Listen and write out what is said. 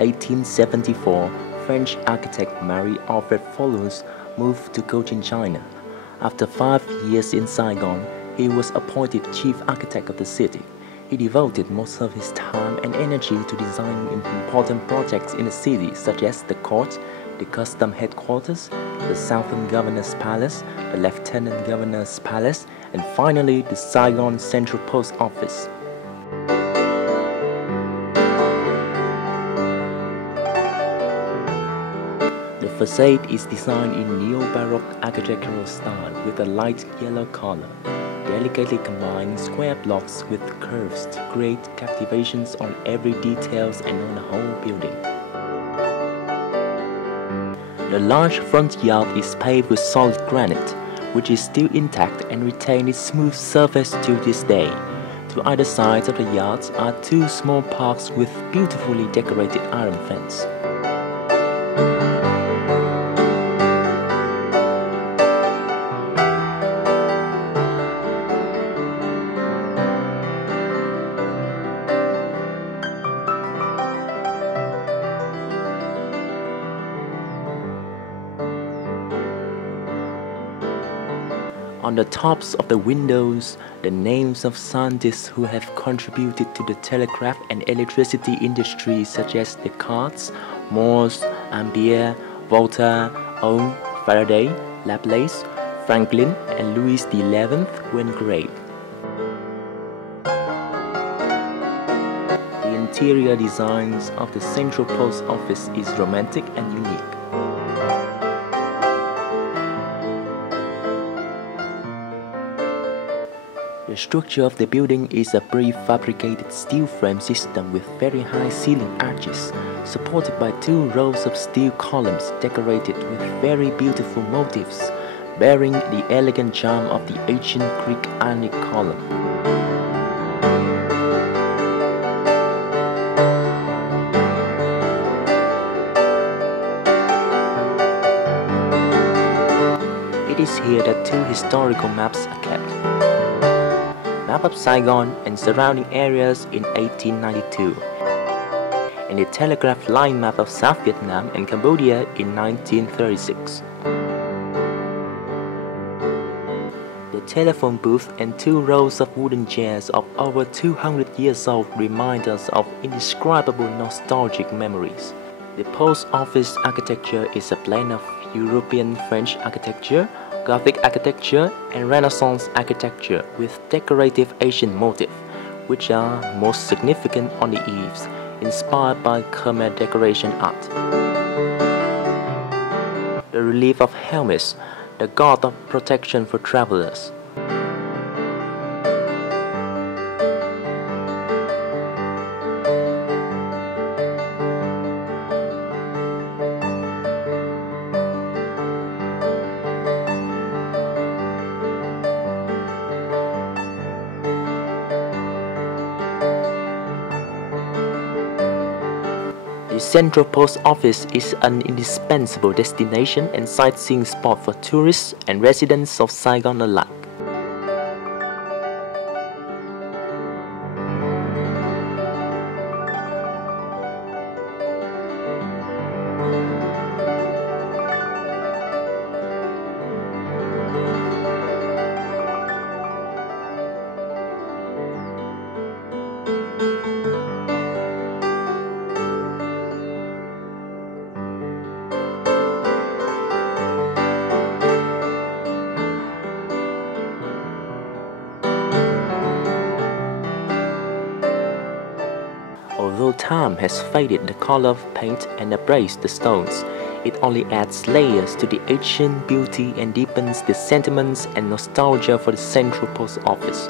1874, French architect Marie-Alfred Follows moved to Cochin, China. After 5 years in Saigon, he was appointed chief architect of the city. He devoted most of his time and energy to designing important projects in the city, such as the court, the custom headquarters, the Southern Governor's Palace, the Lieutenant Governor's Palace, and finally the Saigon Central Post Office. The facade is designed in neo-baroque architectural style with a light yellow color, delicately combining square blocks with curves to create captivations on every details and on the whole building. The large front yard is paved with solid granite, which is still intact and retains its smooth surface to this day. To either side of the yard are 2 small parks with beautifully decorated iron fence. On the tops of the windows, the names of scientists who have contributed to the telegraph and electricity industry, such as Descartes, Morse, Ampere, Volta, Ohm, Faraday, Laplace, Franklin, and Louis XI were engraved. The interior designs of the Central Post Office is romantic and unique. The structure of the building is a prefabricated steel frame system with very high ceiling arches, supported by 2 rows of steel columns decorated with very beautiful motifs, bearing the elegant charm of the ancient Greek Ionic column. It is here that 2 historical maps are kept. Map of Saigon and surrounding areas in 1892, and the telegraph line map of South Vietnam and Cambodia in 1936. The telephone booth and 2 rows of wooden chairs of over 200 years old remind us of indescribable nostalgic memories. The post office architecture is a blend of European French architecture, Gothic architecture, and Renaissance architecture with decorative Asian motifs, which are most significant on the eaves, inspired by Khmer decoration art. The relief of Hermes, the god of protection for travelers. The Central Post Office is an indispensable destination and sightseeing spot for tourists and residents of Saigon alike. Although time has faded the color of paint and abrased the stones, it only adds layers to the ancient beauty and deepens the sentiments and nostalgia for the Central Post Office.